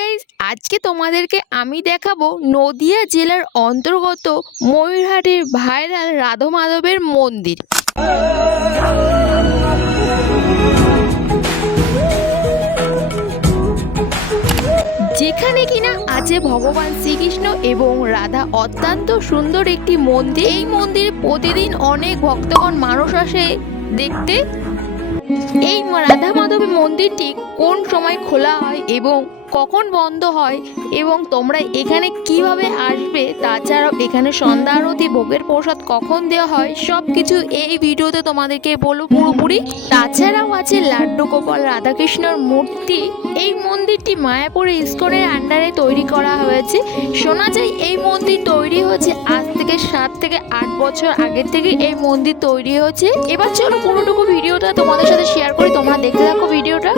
Guys, আজকে তোমাদেরকে আমি দেখাবো নদিয়া জেলার অন্তর্গত ময়ূরহাটের ভাইরাল রাধা মাধবের মন্দির। যেখানে কিনা আছে ভগবান শ্রীকৃষ্ণ এবং রাধা, অত্যন্ত সুন্দর একটি মন্দির। এই মন্দিরে প্রতিদিন অনেক ভক্তগণ মানুষ আসে দেখতে। এই রাধা মাধবের মন্দিরটি কোন সময় খোলা হয় এবং কখন বন্ধ হয় এবং তোমরা এখানে কিভাবে আসবে, তাছাড়াও এখানে সন্ধ্যা আরতি ভোগের প্রসাদ কখন দেওয়া হয়, সব কিছু এই ভিডিওতে তোমাদেরকে বলবো পুরোপুরি। তাছাড়াও আছে লাড্ডু গোপাল রাধাকৃষ্ণর মূর্তি। এই মন্দিরটি মায়াপুর ইস্কনের আন্ডারে তৈরি করা হয়েছে। শোনা যায় এই মন্দির তৈরি হয়েছে আজ থেকে 7 থেকে 8 বছর আগের থেকে এই মন্দির তৈরি হয়েছে। এবার চলো পুরোটুকু ভিডিওটা তোমাদের সাথে শেয়ার করি, তোমরা দেখতে থাকো ভিডিওটা।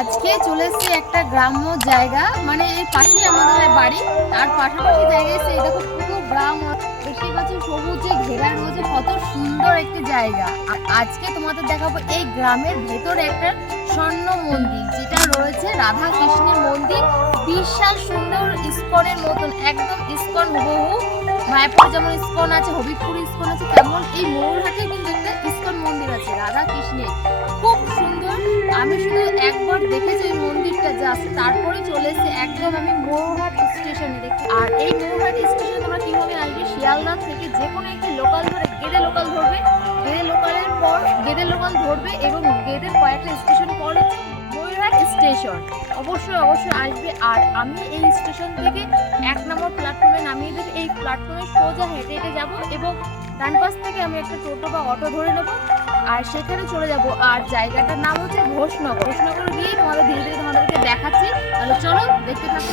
আজকে চলে এসেছি একটা গ্রাম্য জায়গা, মানে এই পাশেই আমাদের বাড়ি, তার পাশাপাশি জায়গায় এসে দেখো পুরো গ্রাম দেখতে পাচ্ছি সবুজে ঘেরা রয়েছে, কত সুন্দর একটি জায়গা। আর আজকে তোমাদের দেখাবো এই গ্রামের ভেতরে একটা স্বর্ণ মন্দির, যেটা রয়েছে রাধা কৃষ্ণের মন্দির। বিশাল সুন্দর ইস্কনের মতন, একদম ইস্কন হুবহু। মায়াপুর যেমন ইস্কন আছে, হবিবপুর ইস্কন আছে, তেমন এই ময়ূরহাটে কিন্তু একটা ইস্কন মন্দির আছে রাধা কৃষ্ণের, খুব সুন্দর। আমি শুধু একবার দেখেছি এই মন্দিরটা জাস্ট, তারপরে চলে এসেছি একদম আমি ময়ূরহাট স্টেশনে দেখি। আর এই ময়ূরহাট স্টেশনে তোমরা কিভাবে আসবে, শিয়ালদা থেকে যে কোনো একটি লোকাল ধরে গেদে লোকাল ধরবে, গেদে লোকালের পর গেদে লোকাল ধরবে এবং গেদের কয়েকটা স্টেশন পর হচ্ছে ময়ূরহাট স্টেশন। অবশ্যই আসবে। আর আমি এই স্টেশন থেকে 1 নম্বর প্ল্যাটফর্মে নামিয়ে দেবে, এই প্ল্যাটফর্মে সোজা হেঁটে হেঁটে যাবো এবং ডান পাশ থেকে আমি একটা টোটো বা অটো ধরে নেবো আর সেখানে চলে যাব। আর জায়গাটার নাম হচ্ছে ঘোষনগর। ঘোষনগর গিয়ে তোমাদের ধীরে ধীরে তোমাদেরকে দেখাচ্ছি, তাহলে চলো দেখতে থাকো।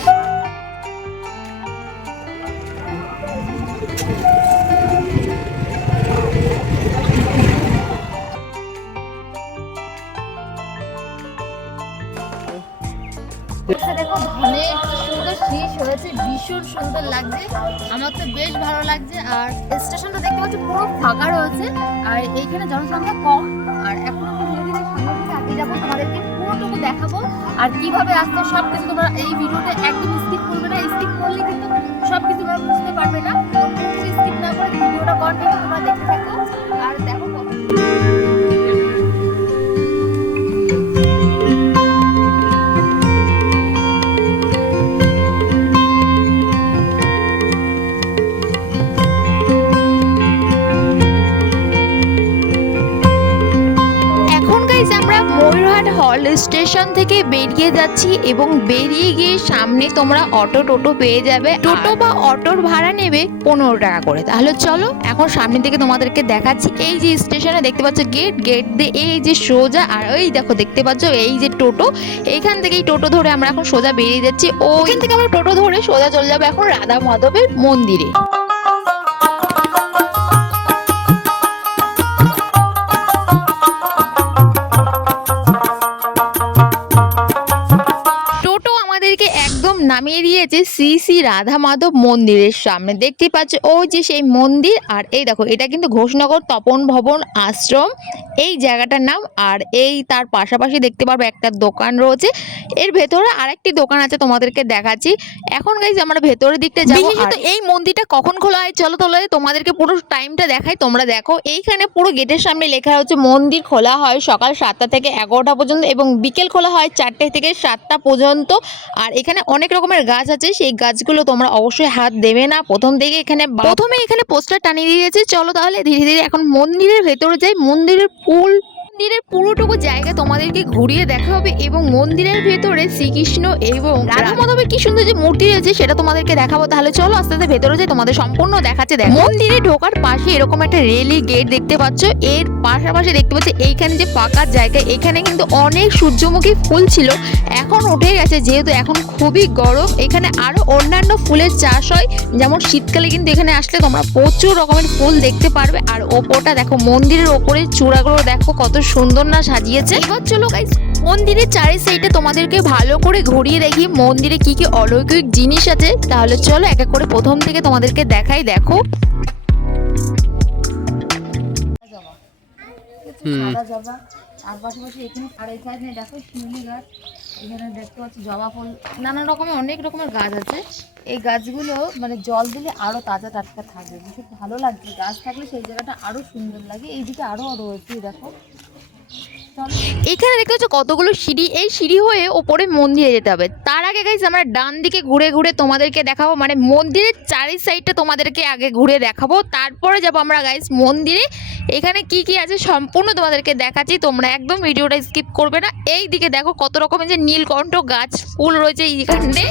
দেখো অনেক সুন্দর শীষ হয়েছে, ভীষণ সুন্দর লাগছে, আমার তো বেশ ভালো লাগছে। আর স্টেশনটা দেখতে পাচ্ছি পুরো ফাঁকা রয়েছে আর এইখানে জনসংখ্যা কম। আর এখন আমরা ধীরে ধীরে সামনের দিকে এগিয়ে যাবো, তোমাদেরকে পুরোটুকু দেখাবো আর কিভাবে আসতে সব কিছু। তোমরা এই ভিডিওটা একদম স্কিপ করবে না, স্কিপ করলে কিন্তু সব কিছু তোমরা বুঝতে পারবে না। স্কিপ না করে ভিডিওটা কন্টিনিউ তোমরা দেখতে থাকো আর দেখো। ময়ূরহাট হল স্টেশন থেকে বেরিয়ে যাচ্ছি এবং বেরিয়ে গিয়ে সামনে তোমরা টোটো পেয়ে যাবে। টোটো বা অটোর ভাড়া নেবে 15 টাকা করে। তাহলে চলো এখন সামনের দিকে তোমাদেরকে দেখাচ্ছি। এই যে স্টেশনে দেখতে পাচ্ছ গেট দিয়ে এই যে সোজা, আর ওই দেখো দেখতে পাচ্ছ এই যে টোটো, এইখান থেকে টোটো ধরে আমরা এখন সোজা বেরিয়ে যাচ্ছি। ওইখান থেকে আমরা টোটো ধরে সোজা চলে যাবো এখন রাধা মাধবের মন্দিরে। নামিয়ে দিয়েছে শ্রী রাধা মাধব মন্দিরের সামনে। দেখতে পাচ্ছ ওই যে সেই মন্দির। আর এই দেখো এটা কিন্তু ঘোষনগর তপন ভবন আশ্রম এই জায়গাটার নাম। আর এই তার পাশাপাশি দেখতে পারবো একটা দোকান রয়েছে, এর ভেতরে আরেকটি দোকান আছে, তোমাদেরকে দেখাচ্ছি। এখন গাইজ আমরা ভেতরের দিকটা যাবো। আর এই মন্দিরটা কখন খোলা হয় চলো তাহলে তোমাদেরকে পুরো টাইমটা দেখাই, তোমরা দেখো। এইখানে পুরো গেটের সামনে লেখা হচ্ছে মন্দির খোলা হয় সকাল 7টা থেকে 11টা পর্যন্ত এবং বিকেল খোলা হয় 4টে থেকে 7টা পর্যন্ত। আর এখানে অনেক রকমের গাছ আছে, সেই গাছগুলো তোমরা অবশ্যই হাত দেবে না। প্রথমে এখানে পোস্টার টানিয়ে দিয়েছে। চলো তাহলে ধীরে ধীরে এখন মন্দিরের ভেতরে যাই। মন্দিরের পুরোটুকু জায়গা তোমাদেরকে ঘুরিয়ে দেখা হবে এবং মন্দিরের ভেতরে শ্রীকৃষ্ণ এবং রাধা মাধবের কি সুন্দর যে মূর্তি রয়েছে সেটা তোমাদেরকে দেখাবো। তাহলে চলো আস্তে আস্তে ভেতরে যাই, তোমাদের সম্পূর্ণ দেখাচ্ছে। মন্দিরে ঢোকার পাশে এরকম একটা রেলি গেট দেখতে পাচ্ছ, এর পাশাপাশি দেখতে পাচ্ছ এইখানে যে ফাঁকা জায়গা, এখানে কিন্তু অনেক সূর্যমুখী ফুল ছিল, এখন উঠে গেছে যেহেতু এখন খুবই গরম। এখানে আরো অন্যান্য ফুলের চাষ হয়, যেমন শীতকালে কিন্তু এখানে আসলে তোমরা প্রচুর রকমের ফুল দেখতে পারবে। আর ওপরটা দেখো, মন্দিরের ওপরে চূড়াগুলো দেখো কত সুন্দর না সাজিয়েছে। এবার চলো গাইস মন্দিরের চারি সাইডে তোমাদেরকে ভালো করে ঘুরিয়ে দেখি মন্দিরে কি কি অলৌকিক জিনিস আছে। তাহলে চলো এক এক করে প্রথম থেকে তোমাদেরকে দেখাই। দেখো আর পাশাপাশি এখানে আড়াই সাইডে দেখো শিউলি গাছ, এখানে দেখতে পাচ্ছি জবা ফুল, নানা রকমের অনেক রকমের গাছ আছে। এই গাছগুলো মানে জল দিলে আরও তাজা টাটকা থাকবে, ভীষণ ভালো লাগছে। গাছ থাকলে সেই জায়গাটা আরও সুন্দর লাগে। এইদিকে আরও রয়েছে দেখো। এখানে দেখতে পাচ্ছ কতগুলো সিঁড়ি, এই সিঁড়ি হয়ে ওপরে মন্দিরে যেতে হবে। তার আগে গাইস আমরা ডান দিকে ঘুরে ঘুরে তোমাদেরকে দেখাবো, মানে মন্দিরের চারি সাইডটা তোমাদেরকে আগে ঘুরে দেখাবো, তারপরে যাবো আমরা গাইস মন্দিরে। এখানে কি কি আছে সম্পূর্ণ তোমাদেরকে দেখাচ্ছি, তোমরা একদম ভিডিওটা স্কিপ করবে না। এই দিকে দেখো কত রকমের যে নীলকণ্ঠ গাছ ফুল রয়েছে এইখানে,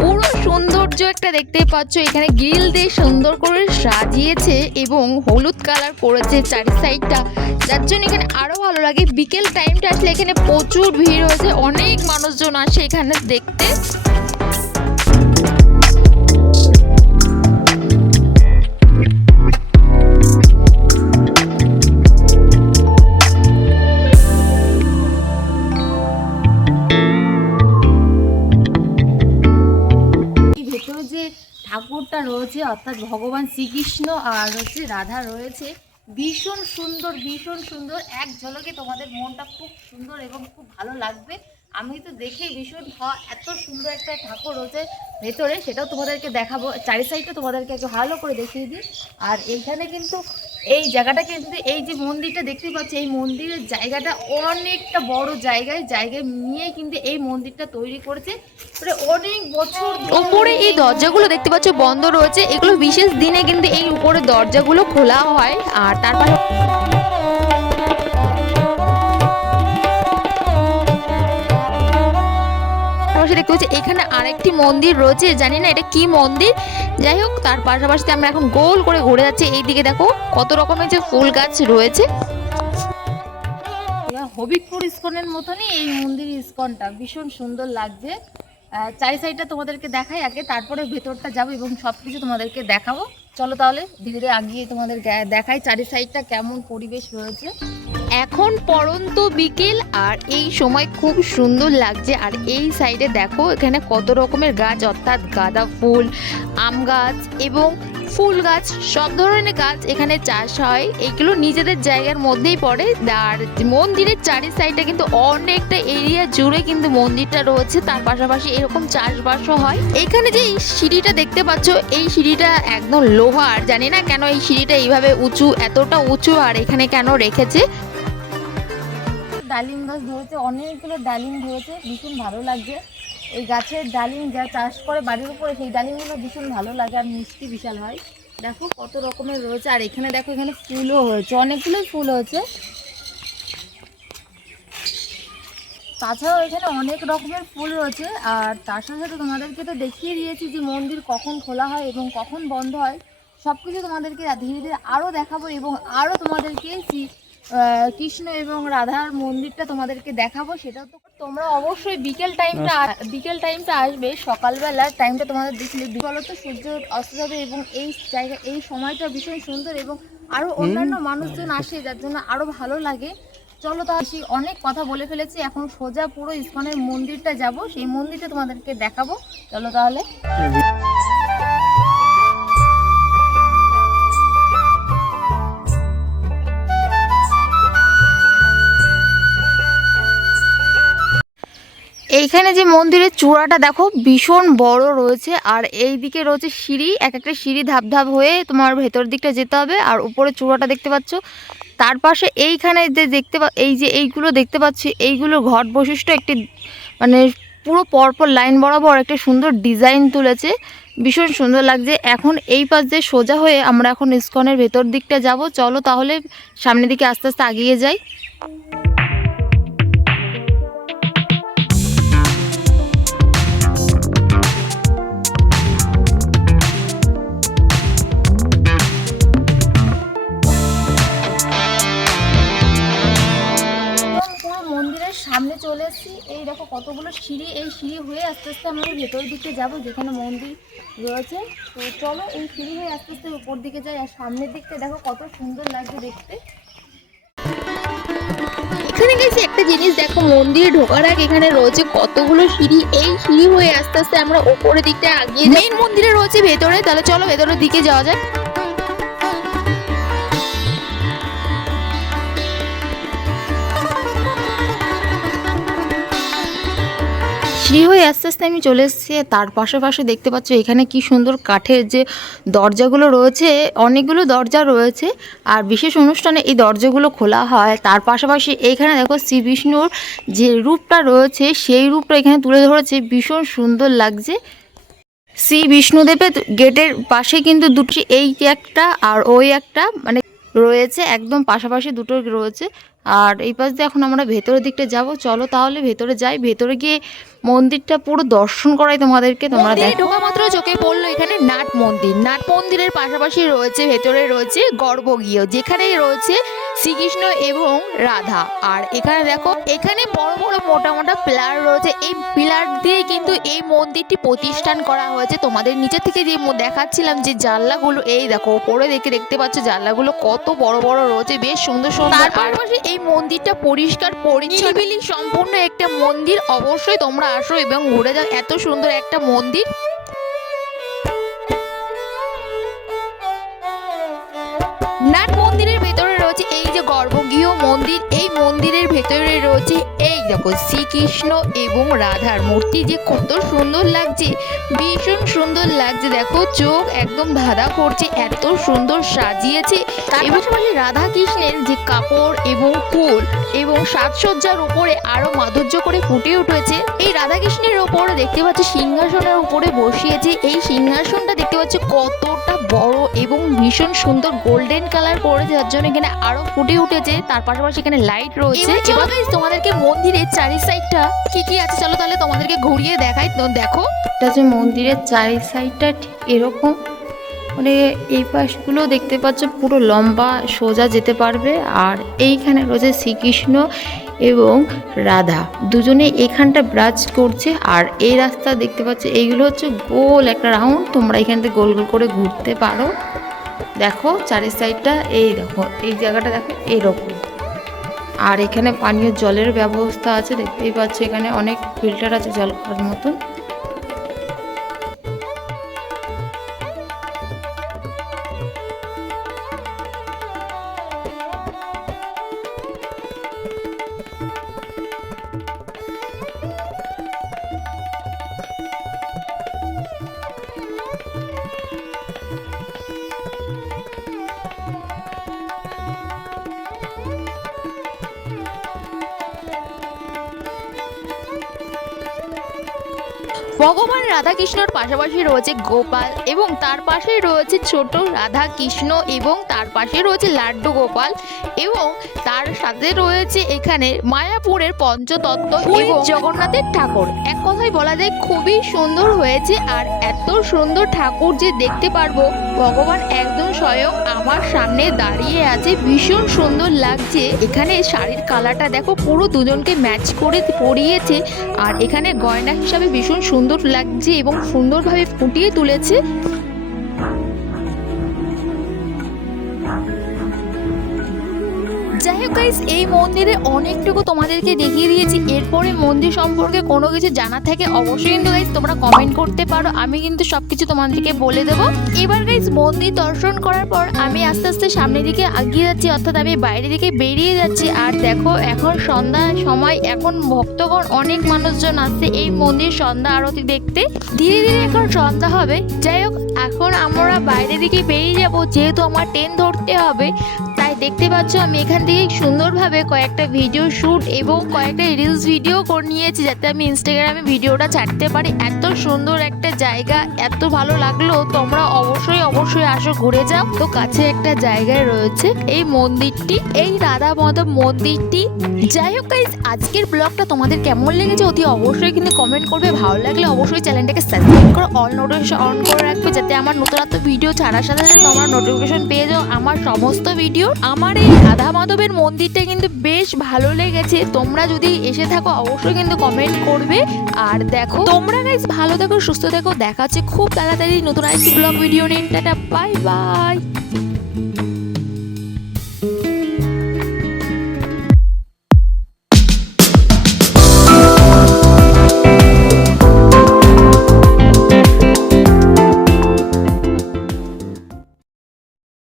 পুরো সৌন্দর্য একটা দেখতে পাচ্ছ। এখানে গ্রিল দিয়ে সুন্দর করে সাজিয়েছে এবং হলুদ কালার করেছে চারি সাইডটা, যার জন্য এখানে আরো ভালো লাগে। বিকেল টাইমটা আসলে এখানে প্রচুর ভিড় হয়েছে, অনেক মানুষজন আসে এখানে দেখতে। ভেতরে যে ঠাকুরটা রয়েছে অর্থাৎ ভগবান শ্রীকৃষ্ণ আর হচ্ছে রাধা রয়েছে, ভীষণ সুন্দর, ভীষণ সুন্দর। এক ঝলকে তোমাদের মনটা খুব সুন্দর এবং খুব ভালো লাগবে। আমি তো দেখেই ভীষণ এত সুন্দর একটা ঠাকুর রয়েছে ভেতরে, সেটাও তোমাদেরকে দেখাবো। চারি সাইডটা তোমাদেরকে একটু ভালো করে দেখিয়ে দিই। আর এইখানে কিন্তু এই জায়গাটা কিন্তু, এই যে মন্দিরটা দেখতে পাচ্ছি, এই মন্দিরের জায়গাটা অনেকটা বড় জায়গায় নিয়ে কিন্তু এই মন্দিরটা তৈরি করেছে, মানে অনেক বছর। উপরে এই দরজাগুলো দেখতে পাচ্ছ বন্ধ রয়েছে, এগুলো বিশেষ দিনে কিন্তু এই উপরে দরজাগুলো খোলা হয়। আর তারপরে দেখতে পাচ্ছি এখানে আরেকটি মন্দির রয়েছে, জানি না এটা কি মন্দির, যাই হোক। তার পাশাপাশি আমরা এখন গোল করে ঘুরে যাচ্ছি। এইদিকে দেখো কত রকমের যে ফুল গাছ রয়েছে। হবিবপুর ইস্কনের মতনই এই মন্দির ইস্কনটা, ভীষণ সুন্দর লাগছে। চারি সাইডটা তোমাদেরকে দেখাই আগে, তারপরে ভেতরটা যাবো এবং সব কিছু তোমাদেরকে দেখাবো। চলো তাহলে ধীরে ধীরে আগিয়ে তোমাদের দেখাই চারি সাইডটা কেমন পরিবেশ রয়েছে। এখন পরন্ত বিকেল আর এই সময় খুব সুন্দর লাগছে। আর এই সাইডে দেখো এখানে কত রকমের গাছ, অর্থাৎ গাঁদা ফুল, আম গাছ এবং ফুল গাছ, সব ধরনের গাছ এখানে চাষ হয়। এগুলো নিজেদের জায়গার মধ্যেই পড়ে। আর মন্দিরের চারি সাইডে কিন্তু অনেকটা এরিয়া জুড়ে কিন্তু মন্দিরটা রয়েছে, তার পাশাপাশি এরকম চাষবাসও হয়। এখানে যে এই সিঁড়িটা দেখতে পাচ্ছ, এই সিঁড়িটা একদম লোহার, জানি না কেন এই সিঁড়িটা এইভাবে উঁচু, এতটা উঁচু আর এখানে কেন রেখেছে। ডালিম গাছ ধরেছে, অনেকগুলো ডালিম ধরেছে, ভীষণ ভালো লাগছে। এই গাছের ডালিম যা চাষ করে বাড়ির উপরে, সেই ডালিমগুলো ভীষণ ভালো লাগে আর মিষ্টি বিশাল হয়। দেখো কত রকমের রয়েছে। আর এখানে দেখো এখানে ফুলও হয়েছে, অনেকগুলোই ফুল হয়েছে। তাছাড়াও এখানে অনেক রকমের ফুল রয়েছে। আর তার সাথে সাথে তোমাদেরকে তো দেখিয়ে দিয়েছি যে মন্দির কখন খোলা হয় এবং কখন বন্ধ হয়, সব কিছু তোমাদেরকে ধীরে ধীরে আরও দেখাবো এবং আরও তোমাদেরকে কৃষ্ণ এবং রাধার মন্দিরটা তোমাদেরকে দেখাবো। সেটাও তো তোমরা অবশ্যই বিকেল টাইমটা আসবে। সকালবেলার টাইমটা তোমাদের দেখলে বিকলত সূর্য অস্ত যাবে এবং এই জায়গা, এই সময়টা ভীষণ সুন্দর এবং আরও অন্যান্য মানুষজন আসে, যার জন্য আরও ভালো লাগে। চলো তো আসি, অনেক কথা বলে ফেলেছি, এখন সোজা পুরো ইস্কনের মন্দিরটা যাব, সেই মন্দিরটা তোমাদেরকে দেখাবো। চলো তাহলে। এইখানে যে মন্দিরের চূড়াটা দেখো ভীষণ বড় রয়েছে। আর এই দিকে রয়েছে সিঁড়ি, এক একটা সিঁড়ি ধাপ ধাপ হয়ে তোমার ভেতর দিকটা যেতে হবে। আর উপরে চূড়াটা দেখতে পাচ্ছ, তার পাশে এইখানে যে এইগুলো দেখতে পাচ্ছি, এইগুলো ঘট বৈশিষ্ট্য একটি, মানে পুরো পরপর লাইন বরাবর একটা সুন্দর ডিজাইন তুলেছে, ভীষণ সুন্দর লাগছে। এখন এই পাশ দিয়ে সোজা হয়ে আমরা এখন ইস্কনের ভেতর দিকটা যাব। চলো তাহলে সামনের দিকে আস্তে আস্তে এগিয়ে যাই। সামনে চলে এসেছি, এই দেখো কতগুলো সিঁড়ি, এই সিঁড়ি হয়ে আস্তে আস্তে আমরা ভেতর দিকে যাব যেখানে মন্দির রয়েছে। তো চলো এই সিঁড়ি হয়ে আস্তে আস্তে উপর দিকে যাই। আর সামনের দিকটা দেখো কত সুন্দর লাগছে দেখতে। এখানে গেছি একটা জিনিস দেখো, মন্দিরে ঢোকার আগে এখানে রয়েছে কতগুলো সিঁড়ি, এই সিঁড়ি হয়ে আস্তে আস্তে আমরা উপরের দিকটা এগিয়ে মেইন মন্দিরে রয়েছে ভেতরে। তাহলে চলো ভেতরের দিকে যাওয়া যায়। সিঁড়ি হয়ে আস্তে আস্তে আমি চলে এসেছি। তার পাশে দেখতে পাচ্ছ এখানে কি সুন্দর কাঠের যে দরজাগুলো রয়েছে, অনেকগুলো দরজা রয়েছে আর বিশেষ অনুষ্ঠানে এই দরজাগুলো খোলা হয়। তার পাশাপাশি এইখানে দেখো শ্রী বিষ্ণুর যে রূপটা রয়েছে সেই রূপটা এখানে তুলে ধরেছে, ভীষণ সুন্দর লাগছে। শ্রী বিষ্ণুদেবের গেটের পাশে কিন্তু দুটি, এই একটা আর ওই একটা মানে রয়েছে, একদম পাশাপাশি দুটো রয়েছে। আর এই পাশ দিয়ে এখন আমরা ভেতরের দিকটা যাব, চলো তাহলে ভেতরে যাই। ভেতরে গিয়ে মন্দিরটা পুরো দর্শন করাই তোমাদেরকে। তোমরা দেখো, ঢোকা মাত্র চোখে পড়লো এখানে নাট মন্দির। নাট মন্দিরের পাশাপাশি রয়েছে ভেতরে রয়েছে গর্ভগৃহ, যেখানে রয়েছে শ্রীকৃষ্ণ এবং রাধা। আর এখানে দেখো এখানে বড় বড় মোটা মোটা পিলার রয়েছে, এই পিলার দিয়ে কিন্তু এই মন্দিরটি প্রতিষ্ঠান করা হয়েছে। তোমাদের নিচে থেকে যে দেখাচ্ছিলাম যে জানলাগুলো, এই দেখো উপরে দেখতে পাচ্ছ জানলাগুলো কত বড় বড় রয়েছে, বেশ সুন্দর সুন্দর। তার পাশাপাশি এই মন্দিরটা পরিষ্কার পরিচ্ছন্ন সম্পূর্ণ একটা মন্দির। অবশ্যই তোমরা আসো এবং ঘুরে যাও, এত সুন্দর একটা মন্দির। নাট মন্দিরের ভেতরে রয়েছে এই যে গর্ভগৃহ মন্দির, এই মন্দিরের ভেতরে রয়েছে এই দেখো শ্রীকৃষ্ণ এবং রাধার মূর্তি, যে কত সুন্দর লাগছে, ভীষণ সুন্দর লাগছে। দেখো চোখ একদম ধাঁধা করছে, এত সুন্দর সাজিয়েছে। তার পাশাপাশি রাধা কৃষ্ণের যে কাপড় এবং ফুল এবং সাজসজ্জার উপরে আরো মাধুর্য করে ফুটে উঠেছে। এই রাধা কৃষ্ণের উপরে দেখতে পাচ্ছ সিংহাসনের উপরে বসিয়েছে, এই সিংহাসনটা দেখতে পাচ্ছ কতটা বড় এবং ভীষণ সুন্দর গোল্ডেন কালার করে, যার জন্য এখানে আরো ফুটে উঠেছে। তার পাশাপাশি এখানে লাইট রয়েছে। এবার তোমাদেরকে মন্দিরের চারি সাইডটা কি কি আছে চলো তাহলে তোমাদেরকে ঘুরিয়ে দেখাই। তো দেখো এটা যে মন্দিরের চারি সাইডটা ঠিক এরকম, মানে এই পাশগুলো দেখতে পাচ্ছ পুরো লম্বা সোজা যেতে পারবে। আর এইখানে রয়েছে শ্রীকৃষ্ণ এবং রাধা, দুজনে এখানটা ব্রাজ করছে। আর এই রাস্তা দেখতে পাচ্ছ এইগুলো হচ্ছে গোল একটা রাউন্ড, তোমরা এখান থেকে গোল গোল করে ঘুরতে পারো। দেখো চারি সাইডটা, এই দেখো এই জায়গাটা দেখো এইরকম। আর এখানে পানীয় জলের ব্যবস্থা আছে, দেখতেই পাচ্ছ এখানে অনেক ফিল্টার আছে জল খাওয়ার মতন। ভগবান রাধা কৃষ্ণর পাশাপাশি রয়েছে গোপাল এবং তার পাশে রয়েছে ছোট রাধা কৃষ্ণ এবং তার পাশে রয়েছে লাড্ডু গোপাল এবং তার সাথে রয়েছে এখানে মায়াপুরের পঞ্চতত্ত্ব এবং জগন্নাথের ঠাকুর। এক কথায় বলা যায় খুবই সুন্দর হয়েছে। আর এত সুন্দর ঠাকুর যে দেখতে পারবো, ভগবান একদম স্বয়ং আমার সামনে দাঁড়িয়ে আছে, ভীষণ সুন্দর লাগছে। এখানে শাড়ির কালারটা দেখো পুরো দুজনকে ম্যাচ করে পরিয়েছে। আর এখানে গয়না হিসাবে ভীষণ সুন্দর লাগছে এবং সুন্দরভাবে ফুটিয়ে তুলেছে। যাই হোক গাইস, এই মন্দিরে অনেকটুকু তোমাদেরকে দেখিয়ে দিয়েছি। এরপরে মন্দির সম্পর্কে কোনো কিছু জানা থাকে অবশ্যই কিন্তু গাইস তোমরা কমেন্ট করতে পারো, আমি কিন্তু সবকিছু তোমাদেরকে বলে দেবো। এবার গাইস মন্দির দর্শন করার পর আমি আস্তে আস্তে সামনের দিকে এগিয়ে যাচ্ছি, অর্থাৎ আমি বাইরের দিকে বেরিয়ে যাচ্ছি। আর দেখো এখন সন্ধ্যার সময়, এখন ভক্তগণ অনেক মানুষজন আসছে এই মন্দির সন্ধ্যা আরতি দেখতে। ধীরে ধীরে এখন সন্ধ্যা হবে। যাই হোক এখন আমরা বাইরের দিকে বেরিয়ে যাব, যেহেতু আমার ট্রেন ধরতে হবে। তাই দেখতে পাচ্ছ আমি এখান থেকে সুন্দরভাবে কয়েকটা ভিডিও শ্যুট এবং কয়েকটা রিলস ভিডিও করে নিয়েছি, যাতে আমি ইনস্টাগ্রামে ভিডিওটা ছাড়তে পারি। এত সুন্দর একটা জায়গা, এত ভালো লাগলো। তোমরা অবশ্যই আসো, ঘুরে যাও। তো কাছে একটা জায়গায় রয়েছে এই মন্দিরটি, এই রাধা মাধব মন্দিরটি। যাই হোক গাইস, আজকের ব্লগটা তোমাদের কেমন লেগেছে অতি অবশ্যই কিন্তু কমেন্ট করবে। ভালো লাগলে অবশ্যই চ্যানেলটাকে সাবস্ক্রাইব করে অল নোটিফিকেশন অন করে রাখবে, যাতে আমার নতুন ভিডিও ছাড়ার সাথে সাথে তোমরা নোটিফিকেশন পেয়ে যাও আমার সমস্ত ভিডিও। আমার এই রাধা মাধবের মন্দিরটা কিন্তু বেশ ভালো লেগেছে। তোমরা যদি এসে থাকো অবশ্যই কিন্তু কমেন্ট করবে। আর দেখো তোমরা গাইস ভালো থাকো, সুস্থ থাকো, দেখা হচ্ছে খুব তাড়াতাড়ি নতুন আরেকটি ব্লগ ভিডিও নিয়ে। Tata, bye bye.